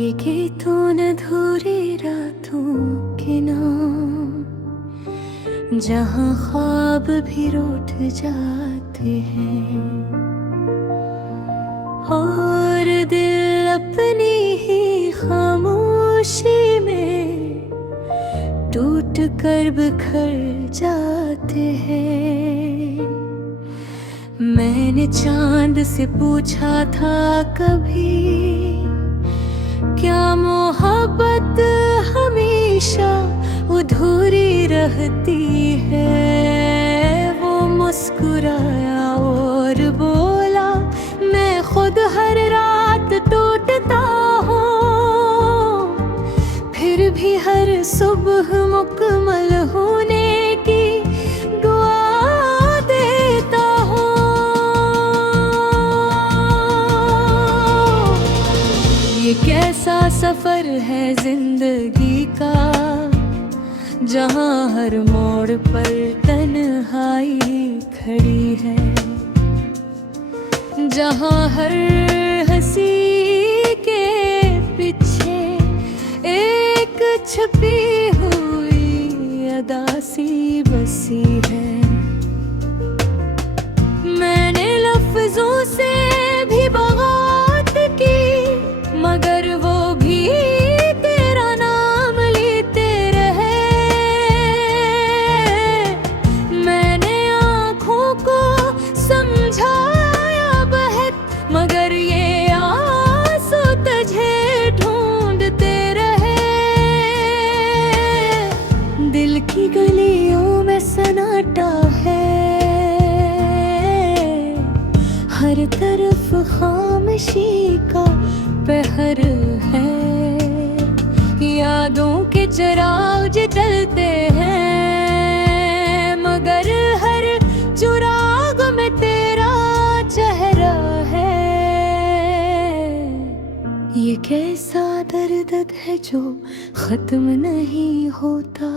ये गीतों अधूरी रातों के नाम, जहाँ ख्वाब भी रूठ जाते हैं और दिल अपनी ही खामोशी में टूट कर बिखर जाते हैं। मैंने चांद से पूछा था कभी, क्या मोहब्बत हमेशा अधूरी रहती है? वो मुस्कुराया और बोला, मैं खुद हर रात टूटता हूँ, फिर भी हर सुबह मुकम्मल होने की दुआ देता हूँ। ये कैसा सफर है जिंदगी का, जहाँ हर मोड़ पर तन्हाई खड़ी है, जहाँ हर हंसी के पीछे एक छुपी हुई अदा सी बसी है। मैंने लफ्जों से भी बगावत की, मगर वो भी तेरा नाम लेते रहे। मैंने आँखों को समझाया बहक, मगर ये आंसू तुझे ढूंढते रहे। दिल की गलियों में सन्नाटा है, हर तरफ खामोशी का पहर है। यादों के चिराग जलते हैं, मगर हर चिराग में तेरा चेहरा है। ये कैसा दर्द है जो खत्म नहीं होता,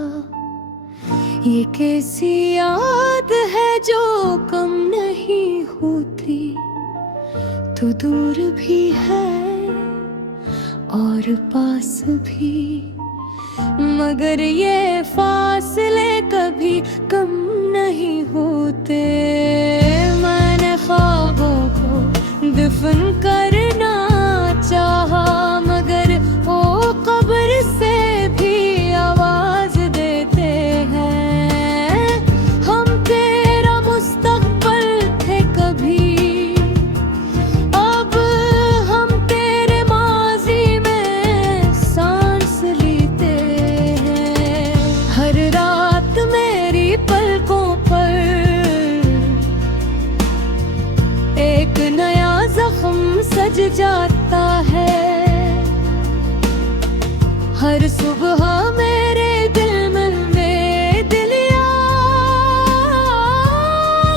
ये कैसी याद है जो कम नहीं होती। तू दूर भी है और पास भी, मगर ये फासले कभी कम नहीं होते। मैंने ख्वाबों को दफन करना चाहा, मगर वो कब्र से भी आवाज देते हैं। हम तेरा मुस्तकबिल थे कभी, अब हम तेरे माजी में सांस लेते हैं। हर रात मेरी पलकों पर एक नया जख्म सज जाता है। हर सुबह मेरे दिल में दिलिया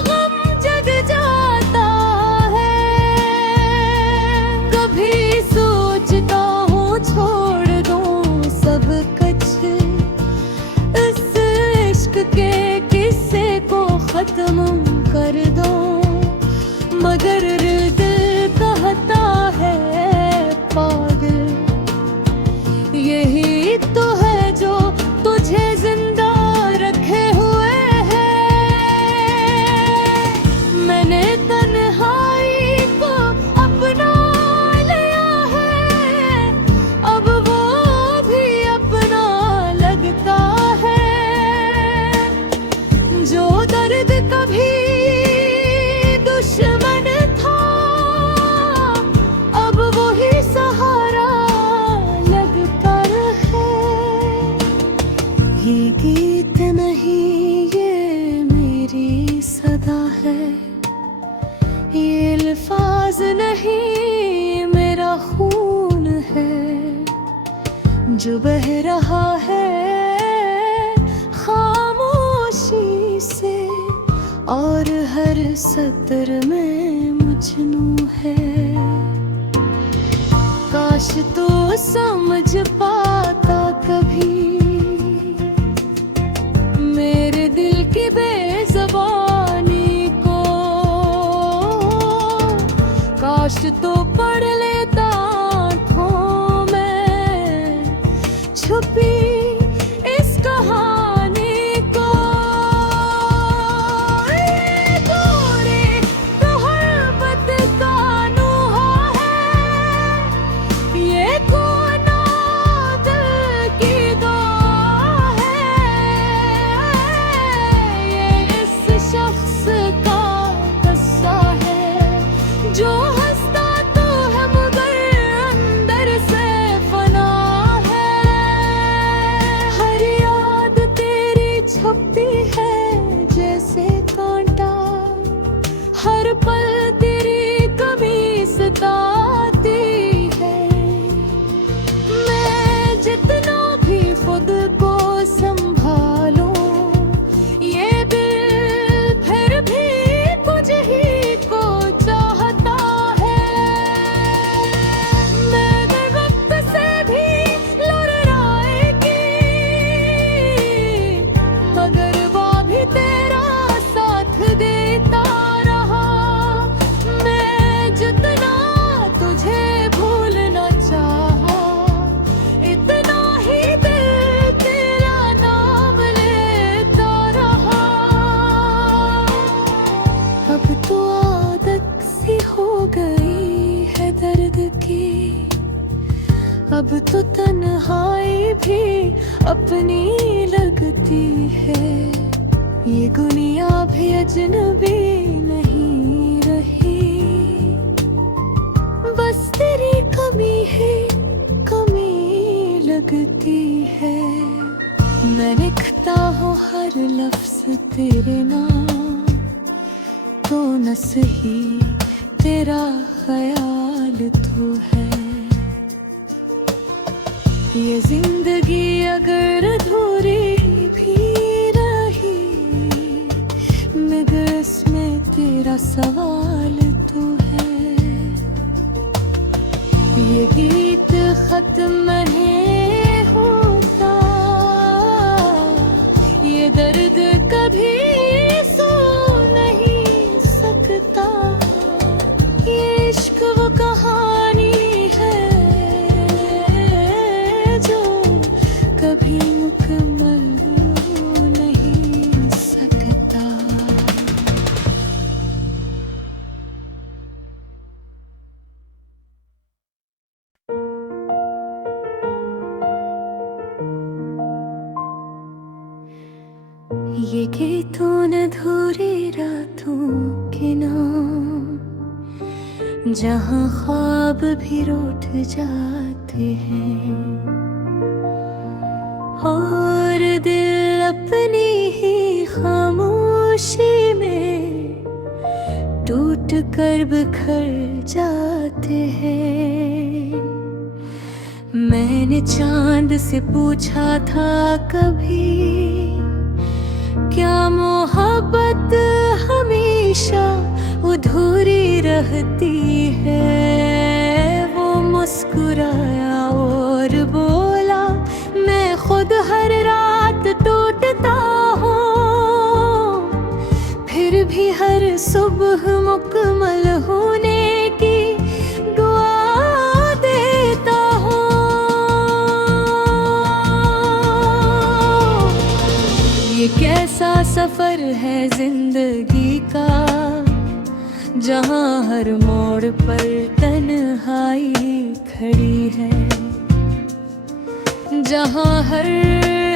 गम जग जाता है। कभी सोचता हूँ छोड़ दूँ सब कुछ, इस इश्क के किस्से को खत्म कर दूँ, मगर दिल कहता है पागल, यही तो है जो तुझे जिंदा रखे हुए है। मैंने तन्हाई को अपना लिया है, अब वो भी अपना लगता है। जो दर्द कभी दुश्मन था, अब वही सहारा लगता है। ये गीत नहीं ये मेरी सदा है, ये अल्फाज नहीं मेरा खून है, जो बह रहा है खामोशी से, और हर सत्र में मजनू है। काश तू समझ पाता कभी मेरे दिल की बेज़बानी को, काश तो पढ़ लेता आँखों में अब तो तन्हाई भी अपनी लगती है, ये दुनिया भी अजनबी नहीं रही। बस तेरी कमी है, कमी लगती है। मैं लिखता हूँ हर लफ्ज तेरे नाम, तो न सही तेरा ख्याल तो है। ये जिंदगी अगर अधूरी भी रही, मगर इसमें तेरा सवाल तो है। ये गीत खत्म नहीं होता, ये दर्द कभी सो नहीं सकता। ये इश्क वो कहानी है जो कभी मुकम्मल हो नहीं सकता। ये गीतों अधूरी रातों के नाम, जहाँ ख्वाब भी रूठ जाते हैं और दिल अपनी ही खामोशी में टूट कर बिखर जाते हैं। मैंने चांद से पूछा था कभी, क्या मोहब्बत हमेशा अधूरी रहती है? वो मुस्कुराया और बोला, मैं खुद हर रात टूटता हूँ, फिर भी हर सुबह मुकम्मल होने की दुआ देता हूँ। ये कैसा सफर है जिंदगी का, जहाँ हर मोड़ पर तन्हाई खड़ी है, जहाँ हर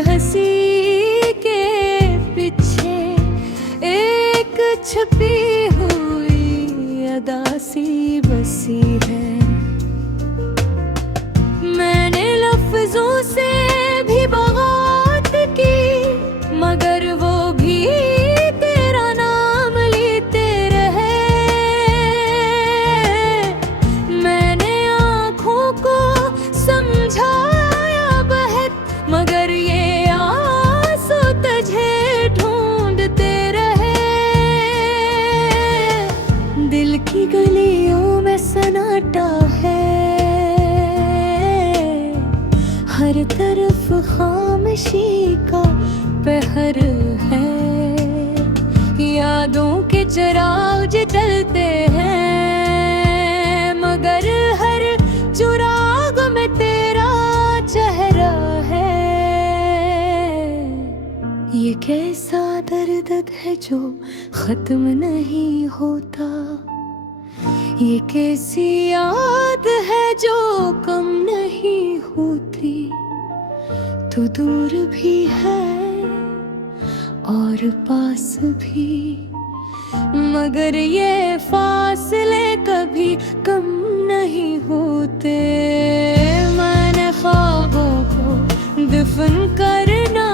हंसी के पीछे एक छुपी हुई अदा सी बसी है। मैंने लफ्जों से भी बात की, मगर वो भी तेरा नाम लेते रहे। मैंने आँखों को समझाया बहक, मगर ये आंसू तुझे ढूंढते रहे। दिल की गलियों में सन्नाटा है, हर तरफ खामोशी का पहर है। यादों के चिराग जलते हैं, मगर हर चिराग में तेरा चेहरा है। ये कैसा दर्द है जो खत्म नहीं होता, ये कैसी याद है जो कम नहीं होती। तू दूर भी है और पास भी, मगर ये फासले कभी कम नहीं होते। मैंने ख्वाबों को दफन करना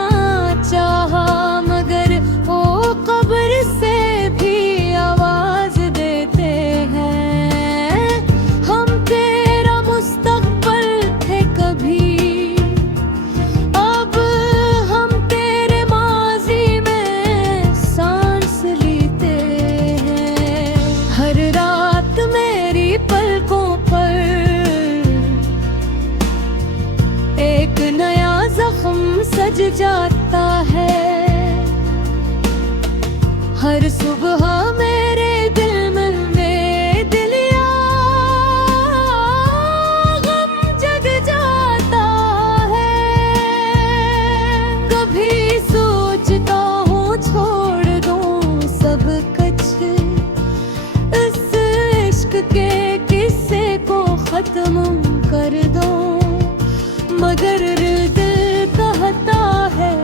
चाहा, मगर वो कब्र से भी आवाज देते हैं। हम तेरा मुस्तकबिल थे कभी, अब हम तेरे माजी में सांस लेते हैं। हर रात मेरी पलकों पर एक नया जख्म सज जाता है। हर सुबह मेरे दिल में दिलिया गम जग जाता है। कभी सोचता हूँ छोड़ दूँ सब कुछ, इस इश्क के किस्से को खत्म कर दूँ। मगर दिल कहता है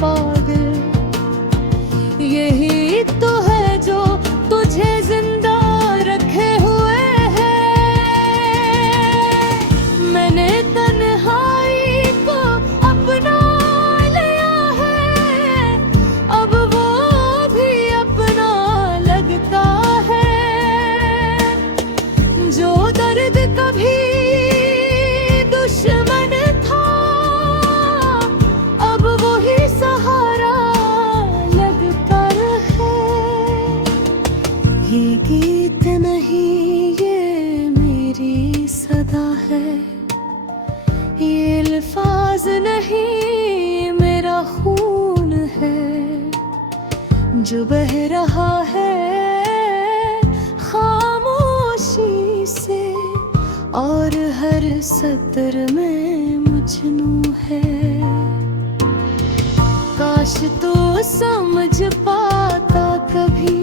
पागल। यही तो है जो तुझे जिंदा रखे हुए है। मैंने तन्हाई को अपना लिया है, अब वो भी अपना लगता है। जो दर्द कभी दुश्मन था, अब वही सहारा लगता है। ये गीत नहीं ये मेरी सदा है, ये अल्फाज नहीं मेरा खून है जो बह रहा है खामोशी से। और हर सत्र में मजनू है। काश तो समझ पाता कभी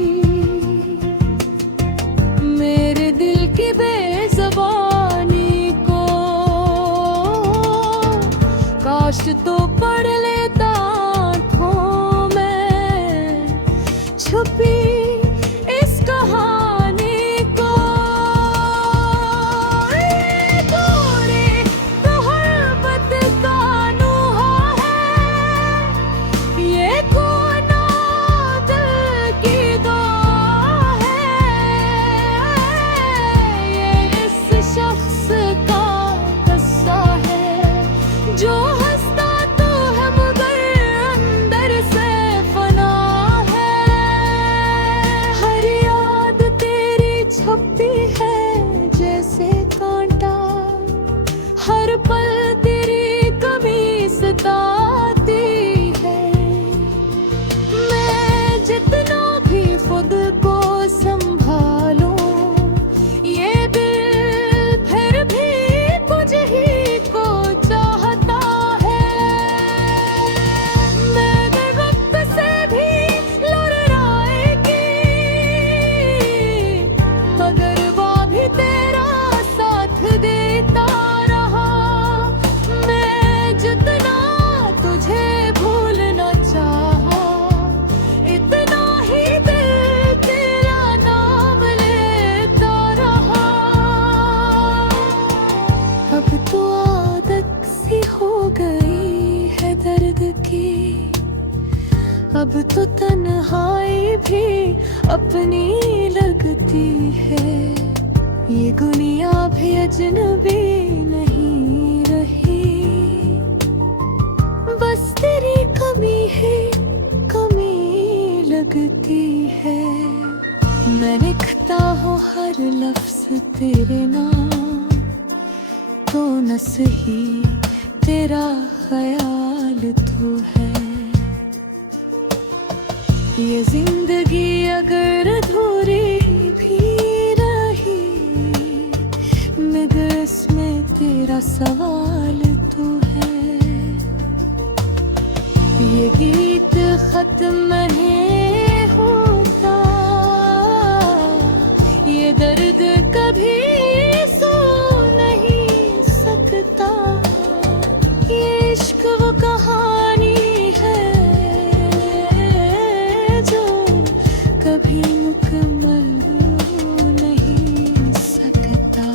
मेरे दिल की बेज़बानी को। काश तो पढ़ लेता आँखों में छुपी इस कहानी को। ये गोरी मोहब्बत का नुहा है, ये कोना दिल की दुआ है। ये इस शख्स का किस्सा है जो हंसता तो है मगर अंदर से फना है। हर याद तेरी छपती है जैसे कांटा, हर पल तेरी कमी सताती है। मैं जितना भी खुद को संभालूं, ये दिल फिर भी कुछ ही को चाहता है। मैं अगर वक्त से भी लड़ाएगी, मगर वो भी तेरा साथ देता रहा। मैं जितना तुझे भूलना चाहा, इतना ही दिल तेरा नाम लेता रहा। अब तो आदत सी हो गई है दर्द की, अब तो तन्हाई भी अपनी लगती है। ये दुनिया भी अजनबी नहीं रही, बस तेरी कमी है कमी लगती है। मैं लिखता हूँ हर लफ्ज तेरे नाम, तो न सही तेरा ख्याल तो है। ये जिंदगी अगर अधूरी भी रही, मगर इसमें तेरा सवाल तो है। ये गीत खत्म नहीं होता, ये दर्द कभी सो नहीं सकता। ये इश्क वो कहानी है जो कभी मुकम्मल हो नहीं सकता।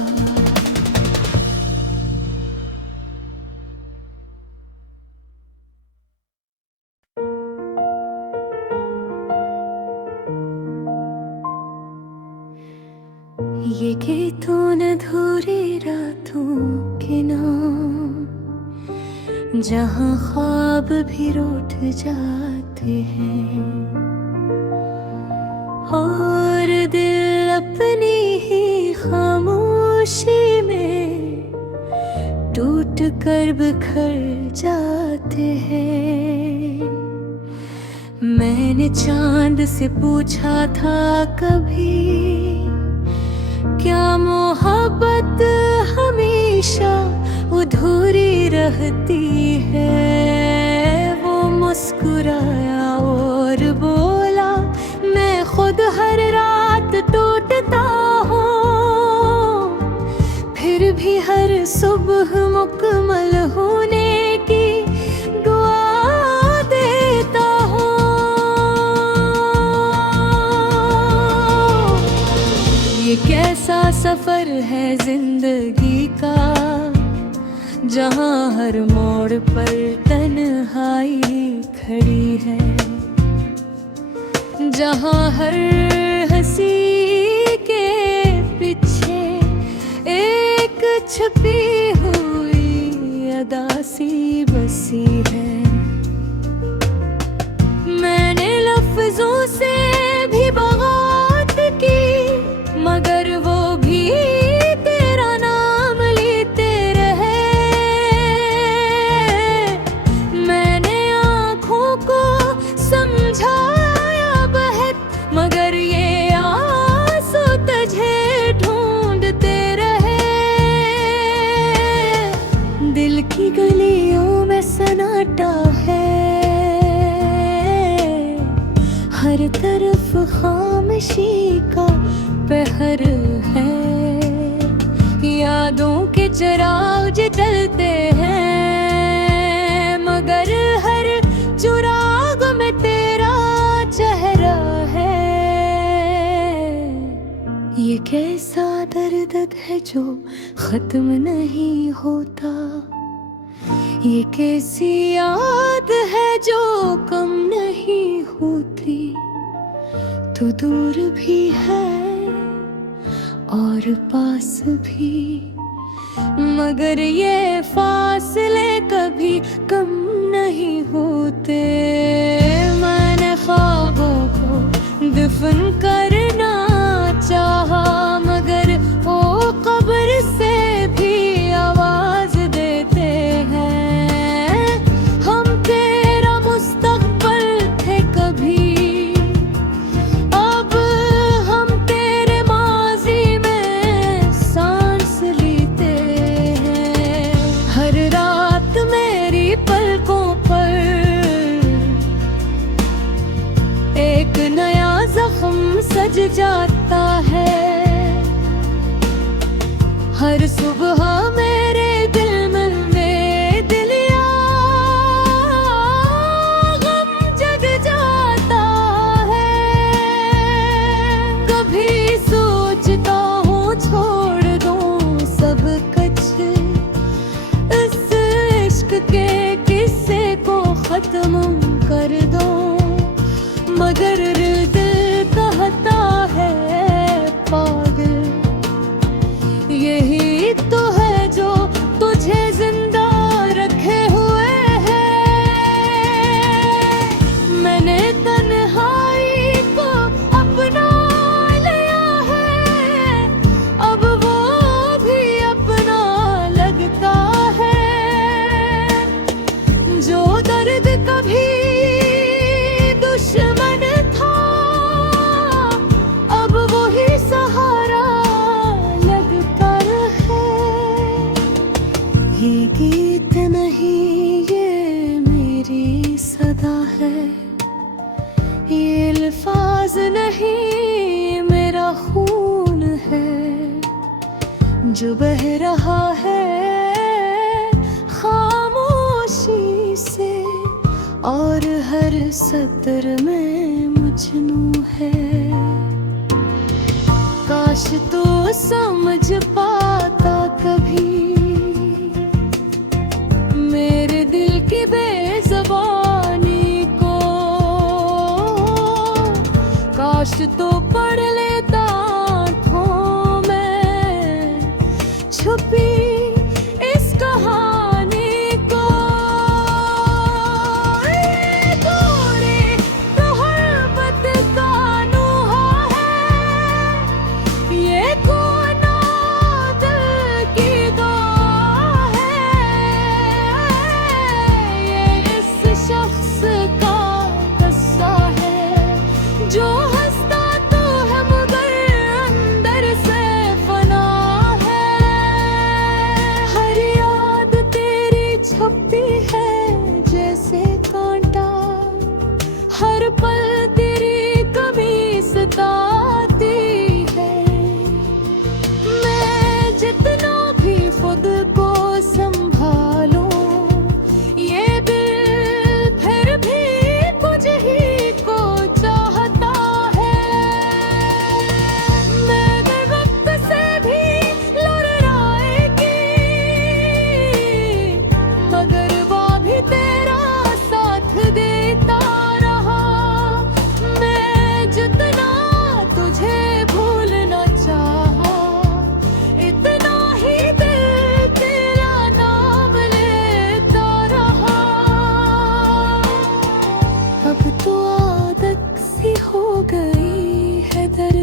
ये गीतों अधूरी रातों के नाम, जहाँ ख्वाब भी रूठ जाते हैं और दिल अपनी ही खामोशी में टूट कर बिखर जाते हैं। मैंने चांद से पूछा था कभी, क्या मोहब्बत हमेशा अधूरी रहती है? वो मुस्कुराया और बोला, मैं खुद हर रात टूटता हूँ, फिर भी हर सुबह मुकम्मल होने की दुआ देता हूँ। ये कैसा सफर है जिंदगी का, जहाँ हर मोड़ पर तन्हाई खड़ी है, जहाँ हर हंसी के पीछे एक छुपी हुई अदासी बसी है। मैंने लफ्जों से भी बात की, मगर वो भी तेरा नाम लेते रहे। मैंने आँखों को समझाया बहक, मगर ये आंसू तुझे ढूंढते रहे। दिल की गलियों में सन्नाटा है, हर तरफ खामोशी का पहर है। यादों के चिराग जलते हैं, मगर हर चिराग में तेरा चेहरा है। ये कैसा दर्द है जो खत्म नहीं होता, ये कैसी याद है जो कम नहीं होती। तू दूर भी है और पास भी, मगर ये फासले कभी कम नहीं होते। मैंने ख्वाबों को दफन करना चाहा, मगर वो कब्र से भी आवाज देते हैं। हम तेरा मुस्तकबिल थे कभी, अब हम तेरे माजी में सांस लेते हैं। हर रात मेरी पलकों पर एक नया जख्म सज जाता है। हर सुबह मेरे दिल में दिलिया गम जग जाता है। कभी सोचता हूँ छोड़ दूँ सब कुछ, इस इश्क के किस्से को खत्म कर दूँ, मगर दिल कहता है पागल यही तो है जो तुझे जिंदा रखे हुए है। मैंने तन्हाई को अपना लिया है, अब वो भी अपना लगता है। जो दर्द कभी दुश्मन था, अब वही सहारा लगता है। ये गीत नहीं ये मेरी सदा है, ये अल्फाज नहीं मेरा खून है, जो बह रहा है खामोशी से। और हर सतर में मजनू है। काश तू समझ पाता कभी मेरे दिल की बेज़बानी को। काश तो पढ़ लेता आँखों में छुपी इस कहानी को। ये गोरी मोहब्बत का नुहा है, ये कोना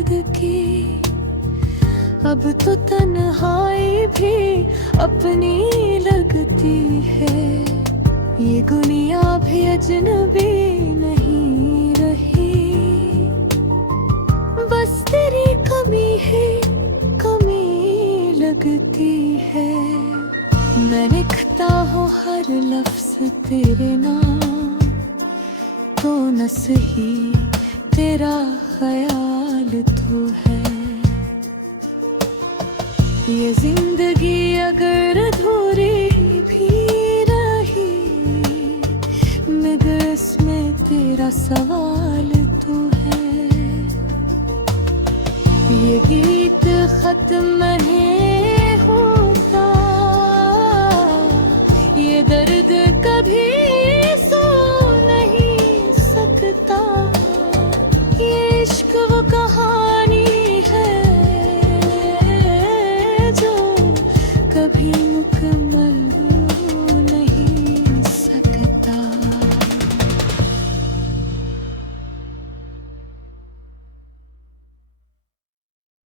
दर्द की। अब तो तन्हाई भी अपनी लगती है, ये दुनिया भी अजनबी नहीं रही। बस तेरी कमी है, कमी लगती है। मैं लिखता हूँ हर लफ्ज तेरे नाम, तो न सही तेरा ख्याल तो है। ये जिंदगी अगर अधूरी भी रही, मगर इसमें तेरा सवाल तो है। ये गीत खत्म नहीं होता, ये दर्द कभी सो नहीं सकता। ये इश्क वो कहानी है जो कभी मुकम्मल